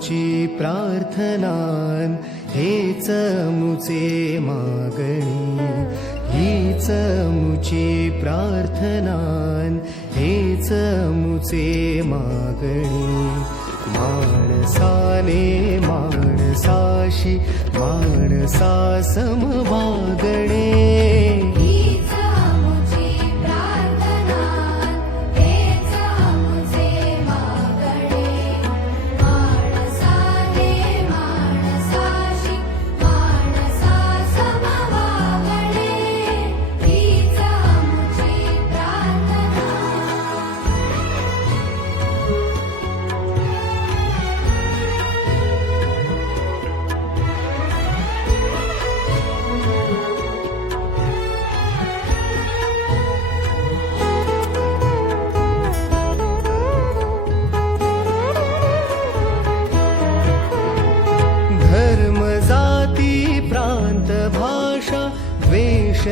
मुची प्रार्थनान हेच मुचे मागणी, हीच मुची प्रार्थनान हेच मुचे मागणी. माणसाने माणसाशी माणसा समवागणे, हीच मुची प्रार्थना हेच मुचे मागणे. माणसाने माणसाशी माणसा समवागणे, हीच मुची प्रार्थना. धर्म जाती प्रांत भाषा द्वेष